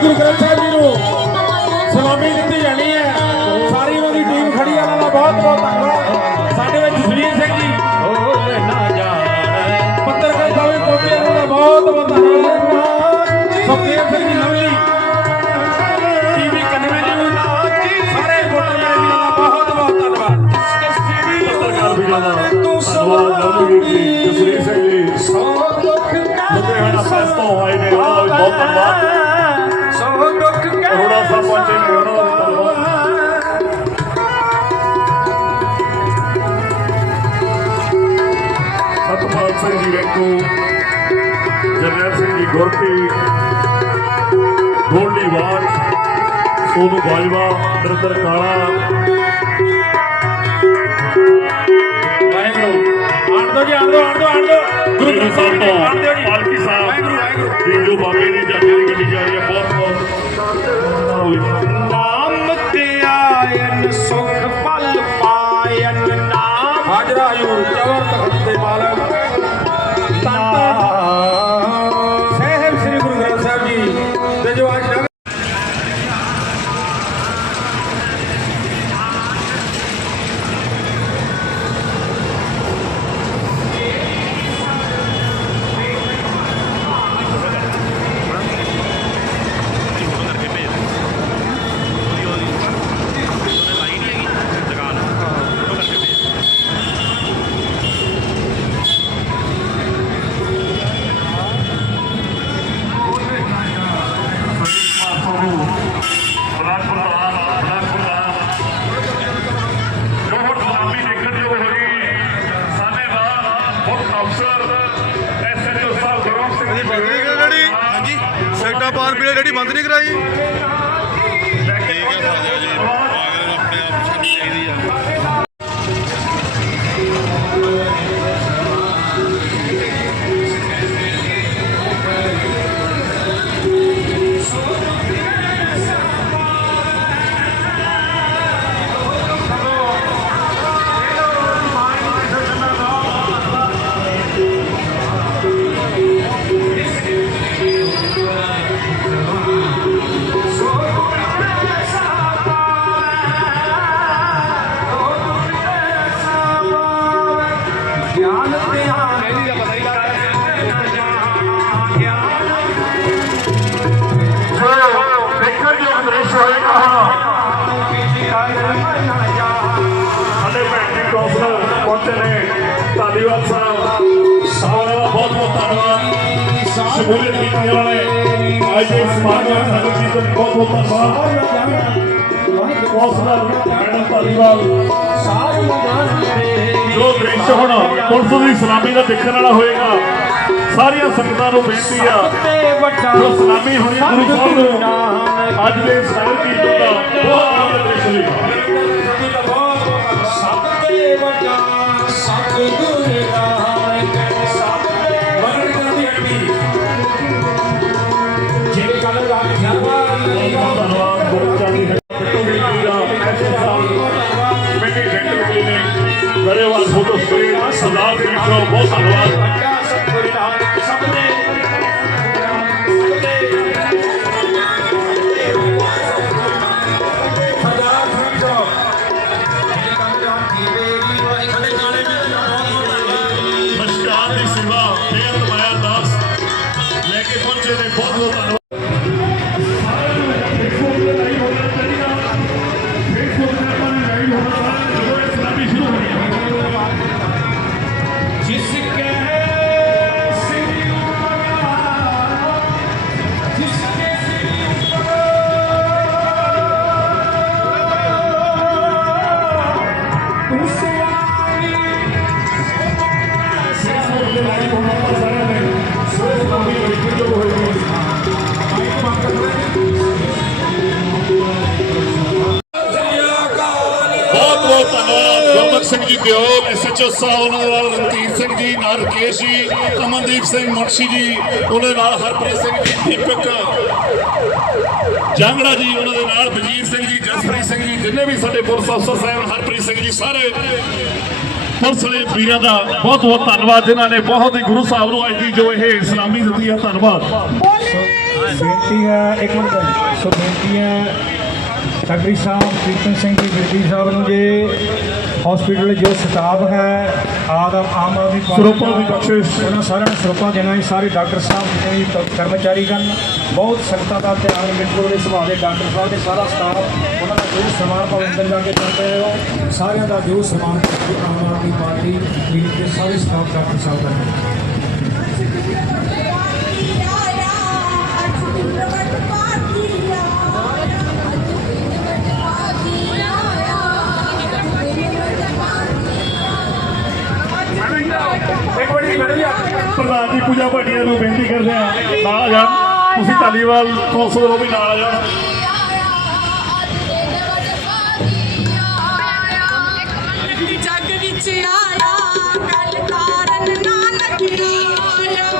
ਗੁਰੂ ਗ੍ਰੰਥ ਸਾਹਿਬ ਜੀ ਨੂੰ ਸਲਾਮੀ ਦਿੱਤੀ ਜਾਣੀ ਹੈ। ਸਾਰੀ ਉਹਨਾਂ ਦੀ ਟੀਮ ਖੜੀ ਹੈ ਉਹਨਾਂ ਦਾ ਬਹੁਤ ਬਹੁਤ ਧੰਨਵਾਦ। ਸਾਡੇ ਵਿੱਚ ਜਸਵੀਰ ਸਿੰਘ ਜੀ। ਪੱਤਰਕਾਰ ਸਾਹਿਬ ਕੋਟੇ ਉਹਨਾਂ ਦਾ ਬਹੁਤ ਬਹੁਤ ਧੰਨਵਾਦ। ਸੁਖਦੇਵ ਸਿੰਘ ਜੀ ਲਵਲੀ ਟੀਵੀ ਕੰਨਵੇ ਜੀ ਸਾਰੇ ਵੋਟਰ ਜੀ ਦਾ ਬਹੁਤ ਬਹੁਤ ਧੰਨਵਾਦ। ਪੱਤਰਕਾਰ ਵੀ ਜਾਂਦਾ ਧੰਨਵਾਦ ਲਵਲੀ ਜੀ ਜਸਵੀਰ ਸਿੰਘ ਜੀ। ਤੋਂ ਆਏ ਨੇ। ਉਹਨਾਂ ਦਾ ਵੀ ਬਹੁਤ ਧੰਨਵਾਦ। ਰੈਂਕੂ ਜਰਨੈਲ ਸਿੰਘ ਜੀ ਗੁਰਪੀ ਗੋਲਡੀ ਵਾਜ ਸੋਨੂ ਬਾਜਵਾ ਨਰਿੰਦਰ ਕਾਲਾ ਵਾਹਿਗੁਰੂ ਆਣ ਦੋ ਜੀ ਆਣ ਦੋ ਆਣ ਦੋ ਆਣ ਦੋ ਗੁਰੂ ਗੁਰੂ ਗ੍ਰੰਥ ਸਾਹਿਬ ਤੋਂ ਪਾਲਕੀ ਸਾਹਿਬ। ਵਾਹਿਗੁਰੂ ਵਾਹਿਗੁਰੂ। ਜੀ ਜੋ ਬਾਬੇ ਦੀ ਜਾਂਦੇ ਦੀ ਗੱਡੀ ਜਾ ਰਹੀ ਹੈ ਬਹੁਤ ਬਹੁਤ ਲਈ ਸਾਡੇ ਭੈਣ ਕੌਂਸਲਰ ਪਹੁੰਚੇ ਨੇ। ਧਾਲੀਵਾਲ ਸਾਹਿਬ ਸਾਰਿਆਂ ਦਾ ਬਹੁਤ ਬਹੁਤ ਧੰਨਵਾਦ। ਸ਼ਮੂਲੀਅਤ ਕੀਤੀ ਉਹਨਾਂ ਨੇ। ਅੱਜ ਦੇ ਸਮਾਗਮ ਵਿੱਚ ਜੀ ਦਾ ਬਹੁਤ ਬਹੁਤ ਧੰਨਵਾਦ ਕੌਂਸਲਰ ਮੈਡਮ ਧਾਲੀਵਾਲ ਜੋ ਦ੍ਰਿਸ਼ ਹੁਣ ਪੁਲਿਸ ਦੀ ਸਲਾਮੀ ਦਾ ਦੇਖਣ ਵਾਲਾ ਹੋਏਗਾ, ਸਾਰੀਆਂ ਸੰਗਤਾਂ ਨੂੰ ਬੇਨਤੀ ਆ ਜੋ ਸਲਾਮੀ ਹੋਣੀ ਗੁਰੂ ਸਾਹਿਬ ਨੂੰ ਅੱਜ ਦੇ ਸਾਰ ਕੀਰਤਨ ਦਾ ਬਹੁਤ ਬਹੁਤ ਦ੍ਰਿਸ਼ ਹੋਏਗਾ। ਨੇ ਬਹੁਤ ਬਹੁਤ ਧੰਨਵਾਦ ਦਿਓਲ ਐਸਐਚਓ ਸਾਹਿਬ ਉਹਨਾਂ ਨਾਲ ਰਣਜੀਤ ਸਿੰਘ ਜੀ ਨਾਲ ਰਕੇਸ਼ ਜੀ, ਅਮਨਦੀਪ ਸਿੰਘ ਮੁਨਸ਼ੀ ਜੀ, ਉਹਨਾਂ ਨਾਲ ਹਰਪ੍ਰੀਤ ਸਿੰਘ ਜੀ, ਦੀਪਕ, ਜਾਂਗੜਾ ਜੀ, ਉਹਨਾਂ ਦੇ ਨਾਲ ਵਜੀਰ ਸਿੰਘ ਜੀ, ਜਸਪ੍ਰੀਤ ਸਿੰਘ ਜੀ, ਜਿੰਨੇ ਵੀ ਸਾਡੇ ਪੁਲਿਸ ਅਫਸਰ ਸਾਹਿਬ, ਹਰਪ੍ਰੀਤ ਸਿੰਘ ਜੀ, ਸਾਰੇ ਪੁਲਿਸ ਦੇ ਵੀਰਾਂ ਦਾ ਬਹੁਤ ਬਹੁਤ ਧੰਨਵਾਦ। ਜਿਨ੍ਹਾਂ ਨੇ ਬਹੁਤ ਹੀ ਗੁਰੂ ਸਾਹਿਬ ਨੂੰ ਅੱਜ ਦੀ ਜੋ ਇਹ ਸਲਾਮੀ ਦਿੱਤੀ ਹੈ ਧੰਨਵਾਦ। ਬੇਨਤੀ ਹੈ, ਇੱਕ ਮਿੰਟ। ਸੋ ਬੇਨਤੀ ਹੈ ਸੈਕਟਰੀ ਸਾਹਿਬ ਪ੍ਰੀਤਮ ਸਿੰਘ ਜੀ ਬਿਰਦੀ ਸਾਹਿਬ ਨੂੰ ਜੇ ਹਸਪੀਟਲ ਜੋ ਸਟਾਫ ਹੈ ਆਦਮ ਆਮ ਆਦਮੀ ਸਰੋਪਾ ਦੀ ਬਖਸ਼ਿਸ਼। ਉਹਨਾਂ ਸਾਰਿਆਂ ਨੂੰ ਸਰੋਪਾ ਦੇਣਾ ਹੈ ਸਾਰੇ ਡਾਕਟਰ ਸਾਹਿਬ ਜਿੰਨੇ ਵੀ ਕਰਮਚਾਰੀ ਹਨ ਬਹੁਤ ਸੰਗਤਾਂ ਦਾ ਧਿਆਨ ਬਿਲਕੁਲ ਦੇ ਸੁਭਾਅ ਦੇ ਡਾਕਟਰ ਸਾਹਿਬ ਦੇ ਸਾਰਾ ਸਟਾਫ ਉਹਨਾਂ ਦਾ ਜੋ ਸਨਮਾਨ ਭਾਵੇਂ ਅੰਦਰ ਜਾ ਕੇ ਕਰ ਰਹੇ ਹੋ ਸਾਰਿਆਂ ਦਾ ਜੋ ਸਨਮਾਨ ਆਮ ਆਦਮੀ ਪਾਰਟੀ ਦੀ ਦੇ ਸਾਰੇ ਸਟਾਫ ਡਾਕਟਰ ਸਾਹਿਬ ਦਾ ਕਰਦੇ ਆ। ਨਾਲ ਆ ਜਾਣ ਤੁਸੀਂ ਧਾਲੀਵਾਲ ਕੌਂਸਲ ਉਹ ਵੀ ਨਾਲ ਆ ਜਾਣ ਜੱਗ ਵਿੱਚ ਆਇਆ ਗੱਲ ਕਾਰਨ ਨਾਨਕ ਆਇਆ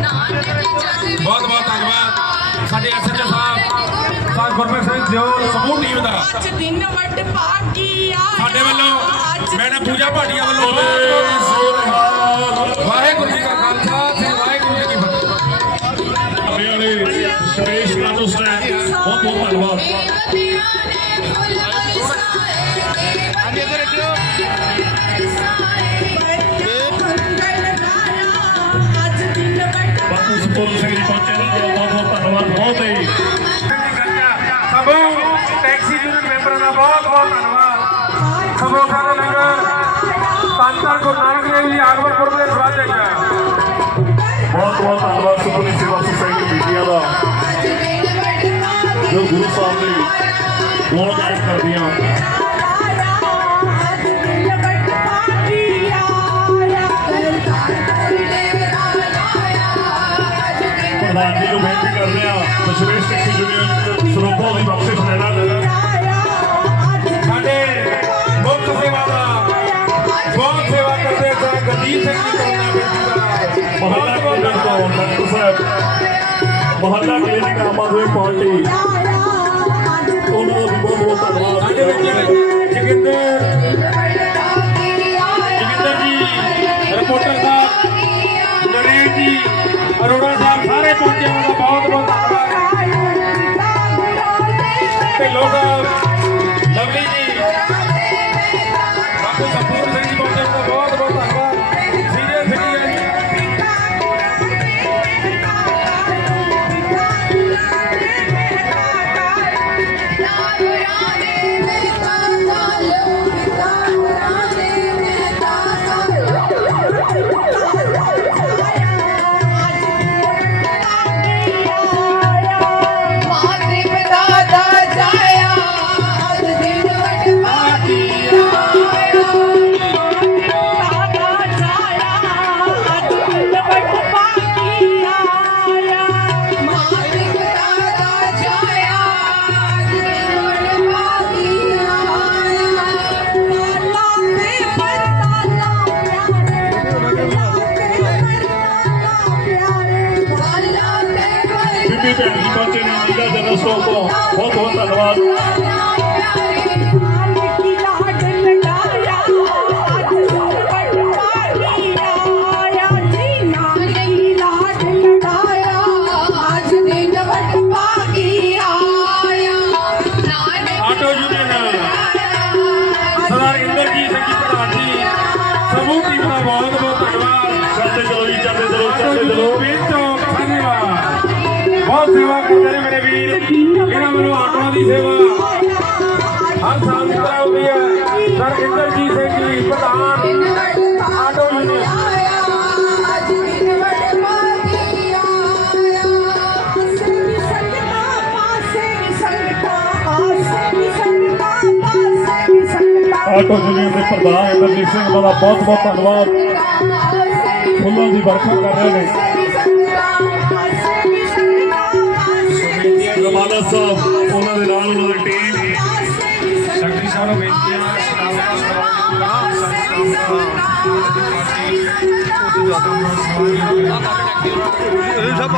ਨਾਨਕ ਜਗ ਬਹੁਤ ਬਹੁਤ ਧੰਨਵਾਦ। ਸਾਡੇ ਐਸਐਚਓ ਸਾਹਿਬ ਸਾਹਿਬ ਗੁਰਮੇਸ਼ ਸਿੰਘ ਦਿਓਲ ਸਮੂਹ ਟੀਮ ਦਾ। ਅੱਜ ਦਿਨ ਵੱਡ ਭਾਗੀ ਆਇਆ। ਸਾਡੇ ਵੱਲੋਂ ਮੈਡਮ ਪੂਜਾ ਭਾਟੀਆ ਵੱਲੋਂ। ਵਾਹਿਗੁਰੂ ਜੀ ਕਾ ਖਾਲਸਾ ਬਹੁਤ ਬਹੁਤ ਧੰਨਵਾਦ ਹਾਂਜੀ ਇੱਧਰ ਰੱਖਿਓ ਬਾਪੂ ਸੁਪੁਰ ਸਿੰਘ ਜੀ ਪਹੁੰਚੇ ਬਹੁਤ ਬਹੁਤ ਧੰਨਵਾਦ ਬਹੁਤ ਹੀ ਸਭੋ ਟੈਕਸੀ ਯੂਨੀਅਨ ਮੈਂਬਰਾਂ ਦਾ ਬਹੁਤ ਬਹੁਤ ਧੰਨਵਾਦ ਸਮੋਸਾ ਦੇ ਲੰਗਰ ਧੰਨ ਗੁਰੂ ਨਾਨਕ ਦੇਵ ਜੀ ਆਗਮਨਪੁਰ ਦੇ ਸਵਾਗਤ ਹੈ ਬਹੁਤ ਬਹੁਤ ਧੰਨਵਾਦ ਸੁਪੁਰ ਸੇਵਾ ਸੁਸਾਇਟੀ ਬੀਬੀਆਂ ਦਾ। ਜੋ ਗੁਰੂ ਸਾਹਿਬ ਦੇ ਗੁਣ ਗਾਇਨ ਕਰਦੀਆਂ ਅੱਜ ਦਿਨ ਵੱਡ ਭਾਗੀ ਆਇਆ ਪ੍ਰਧਾਨ ਜੀ ਨੂੰ ਬੇਨਤੀ ਕਰਦੇ ਆ ਦਸ਼ਮੇਸ਼ ਟੈਕਸੀ ਯੂਨੀਅਨ ਸਰੋਪਾ ਦੀ ਬਖਸ਼ਿਸ਼ ਲੈਣਾ ਸਾਡੇ ਮੁੱਖ ਸੇਵਾ ਦਾ ਬਹੁਤ ਸੇਵਾ ਕਰਦੇ ਸਨ ਗਦੀਪ ਸਿੰਘ ਜੀ ਕੋਨਾ ਬੇਟੀ ਦਾ। ਮਹੱਲਾ ਕਲੀਨਿਕ ਤੋਂ ਡਾਕਟਰ ਸਾਹਿਬ ਮਹੱਲਾ ਕਲੀਨਿਕ ਆਮ ਆਦਮੀ ਪਾਰਟੀ ਉਹਨਾਂ ਦਾ ਵੀ ਬਹੁਤ ਬਹੁਤ ਧੰਨਵਾਦ ਸਾਡੇ ਵਿੱਚ ਜਗਿੰਦਰ ਜਗਿੰਦਰ ਜੀ ਰਿਪੋਰਟਰ ਸਾਹਿਬ ਨਰੇਸ਼ ਜੀ, ਅਰੋੜਾ ਸਾਹਿਬ ਸਾਰੇ ਪਹੁੰਚੇ ਉਹਨਾਂ ਦਾ ਬਹੁਤ ਬਹੁਤ ਧੰਨਵਾਦ। ਢਿੱਲੋਂ ਸਾਹਿਬ ਲਵਲੀ ਜੀ ਵੱਲੋਂ ਦੀ ਸੇਵਾ। ਹਰ ਸਾਲ ਦੀ ਹੁੰਦੀ ਹੈ। ਸਰ ਇੰਦਰਜੀਤ ਸਿੰਘ ਜੀ, ਪ੍ਰਧਾਨ, ਆਟੋ ਯੂਨੀਅਨ। ਆਟੋ ਯੂਨੀਅਨ ਦੇ ਪ੍ਰਧਾਨ ਇੰਦਰਜੀਤ ਸਿੰਘ ਉਹਨਾਂ ਦਾ ਬਹੁਤ ਬਹੁਤ ਧੰਨਵਾਦ। ਫੁੱਲਾਂ ਦੀ ਵਰਖਾ ਕਰ ਰਹੇ ਨੇ। ਰਮਾਨਾ ਸਾਹਿਬ ਉਹਨਾਂ ਦੇ ਨਾਲ ਉਹਨਾਂ ਦੀ ਟੀਮ ਸੈਕਟਰੀ ਸਾਹਿਬ ਨੂੰ ਬੇਨਤੀ ਹੈ ਇਹ ਸਭ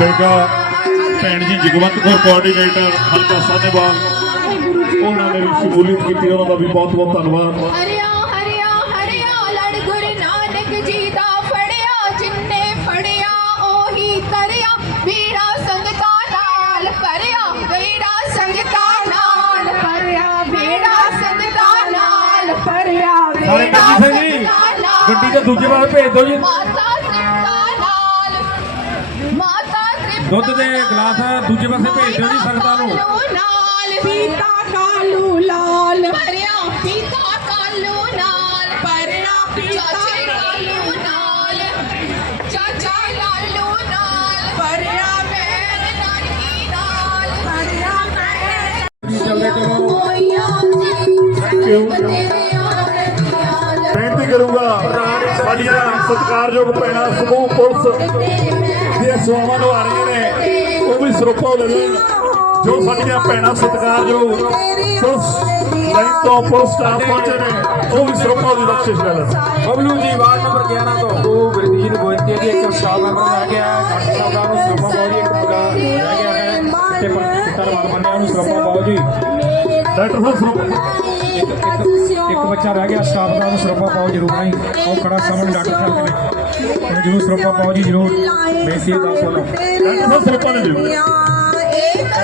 ਬੈਗਾ ਭੈਣ ਜੀ ਜਗਵੰਤ ਕੌਰ ਕੋਆਰਡੀਨੇਟਰ ਹਲਕਾ ਸਾਹਨੇਵਾਲ ਉਹਨਾਂ ਨੇ ਵੀ ਸ਼ਮੂਲੀਅਤ ਕੀਤੀ ਉਹਨਾਂ ਦਾ ਵੀ ਬਹੁਤ ਬਹੁਤ ਧੰਨਵਾਦ। ਹਰਿਆ ਹਰਿਆ ਹਰਿਆ ਲੜ ਗੁਰੂ ਨਾਨਕ ਜੀ ਦਾ ਫੜਿਆ ਜਿੰਨੇ ਫੜਿਆ ਉਹੀ ਤਰਿਆ ਵੀੜਾ ਸੰਗਤਾਂ ਨਾਲ ਭਰਿਆ ਵੀੜਾ ਸੰਗਤਾਂ ਨਾਲ ਭਰਿਆ ਵੀੜਾ ਸੰਗਤਾਂ ਨਾਲ ਭਰਿਆ ਸਾਰੇ ਕੱਜੀ ਸਿੰਘ ਜੀ ਗੱਡੀ ਦੇ ਦੂਜੇ ਪਾਸੇ ਭੇਜ ਦਿਓ ਜੀ। ਮਾਤਾ ਦੁੱਧ ਦੇ ਗਲਾਸ ਦੂਜੇ ਪਾਸੇ ਭੇਜ ਦਿਓ ਜੀ ਸੰਗਤਾਂ ਨੂੰ। ਕਾਲੂ ਪੀਤਾ ਕਾਲੂ ਲਾਲ। ਭਰਿਆ ਸਤਿਕਾਰਯੋਗ ਭੈਣਾਂ ਸਮੂਹ ਪੁਲਿਸ ਦੀਆਂ ਸੇਵਾਵਾਂ ਨਿਭਾ ਰਹੀਆਂ ਨੇ। ਉਹ ਵੀ ਸਰੋਪਾ ਲੈਣ ਜੋ ਸਾਡੀਆਂ ਭੈਣਾਂ ਸਤਿਕਾਰਯੋਗ ਪੁਲਿਸ ਲਾਈਨ ਤੋਂ ਪੁਲਿਸ ਸਟਾਫ ਪਹੁੰਚੇ ਨੇ ਉਹ ਵੀ ਸਰੋਪਾ ਦੀ ਬਖਸ਼ਿਸ਼ ਲੈਣ। ਬਬਲੂ ਜੀ ਵਾਰਡ ਨੰਬਰ 11 ਤੋਂ ਉਹ ਗੁਰਦੀਪ ਨੂੰ ਬੇਨਤੀ ਹੈ ਜੀ ਇੱਕ ਸਟਾਫ ਮੈਂਬਰ ਰਹਿ ਗਿਆ। ਡਾਕਟਰ ਸਾਹਿਬ ਦਾ ਨੂੰ ਸਰਪਾ ਪਾਓ ਜੀ ਇੱਕ ਮੁੰਡਾ ਰਹਿ ਗਿਆ ਹੈ। ਤੇ ਪਿੱਤਰ ਵਾਲ ਬੰਨਿਆ ਨੂੰ ਸਰਪਾ ਪਾਓ ਜੀ। ਡਾਕਟਰ ਸਾਹਿਬ ਸਰੋਪਾ ਇੱਕ ਬੱਚਾ ਰਹਿ ਗਿਆ ਸਟਾਫ ਦਾ ਉਹਨੂੰ ਸਰਪਾ ਪਾਓ ਜਰੂਰ ਨਹੀਂ ਉਹ ਖੜਾ ਸਾਹਮਣੇ ਡਾਕਟਰ ਸਾਹਿਬ ਨੇ ਇਹਨੂੰ ਜਰੂਰ ਸਰਪਾ ਪਾਓ ਜੀ ਜਰੂਰ ਬੇਨਤੀ ਹੈ ਦੱਸ ਬੋਲੋ ਡਾਕਟਰ ਸਾਹਿਬ ਸਰੋਪਾ ਨੇ ਜੀ ਉਹ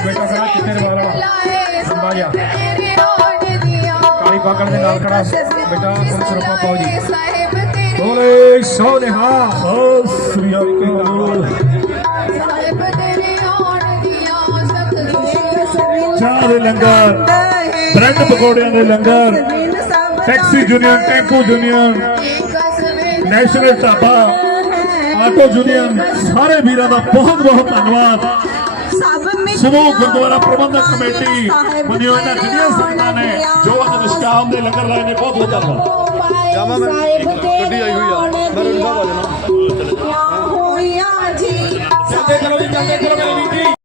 ਬੇਟਾ ਖੜਾ ਚਿੱਟੇ ਦੇ ਵਾਲ ਵਾਲਾ ਲਾਏ ਲੰਬਾ ਜਿਹਾ ਤੇਰੇ ਆਉਣ ਦੀਆਂ ਕਾਲੀ ਪਾਗੜ ਦੇ ਨਾਲ ਖੜਾ ਬੇਟਾ ਉਹਨੂੰ ਸਰਪਾ ਪਾਓ ਜੀ ਸਾਹਿਬ ਤੇਰੇ ਬੋਲੇ ਸੋ ਨਿਹਾ ਸਤਿ ਸ੍ਰੀ ਅਕਾਲ ਸਾਹਿਬ ਤੇਰੇ ਆਉਣ ਦੀਆਂ ਸਖਤ ਚਾਹ ਦੇ ਲੰਗਰ ਬ੍ਰੈਡ ਪਕੌੜਿਆਂ ਦੇ ਲੰਗਰ taxi union tempo union national dhaba auto union ਸਾਰੇ ਵੀਰਾਂ ਦਾ ਬਹੁਤ ਬਹੁਤ ਧੰਨਵਾਦ। ਸਮੂਹ ਗੁਰਦੁਆਰਾ ਪ੍ਰਬੰਧਕ ਕਮੇਟੀ ਮੰਨਿਓ ਇਹਨਾਂ ਜਿਹੜੀਆਂ ਸੰਗਤਾਂ ਨੇ ਜੋ ਅੱਜ ਨਿਸ਼ਕਾਮ ਦੇ ਲੰਗਰ ਲਾਏ ਨੇ ਬਹੁਤ ਬਹੁਤ ਧੰਨਵਾਦ ਜਾਵਾ ਮੈਂ। ਗੱਡੀ ਆਈ ਹੋਈ ਆ। ਮੈਂ ਰੋਡ ਸਾਹਿਬ ਆ ਜਾਣਾ। ਹੋਇਆ ਜੀ। ਚੱਲਦੇ ਚਲੋ ਜੀ ਚੱਲਦੇ ਚਲੋ ਮੇਰੀ ਵੀਰ ਜੀ।